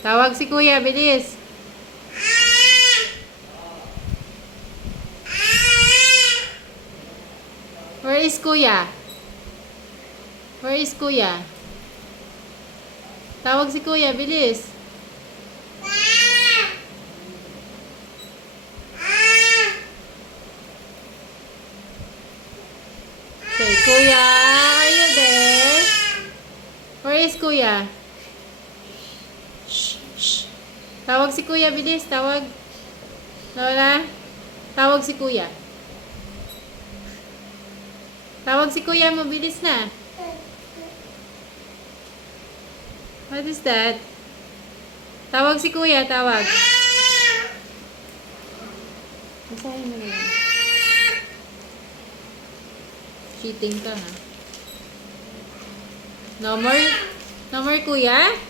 Tawag si kuya, bilis. Where is kuya? Where is kuya? Tawag si kuya, bilis. Say, kuya, are you there? Where is kuya? Shh. Tawag si kuya, bilis. Tawag. Lola, tawag si kuya. Tawag si kuya mo, bilis na. What is that? Tawag si kuya, tawag. Basahin mo na. Cheating ka, ha? No more? No more, kuya?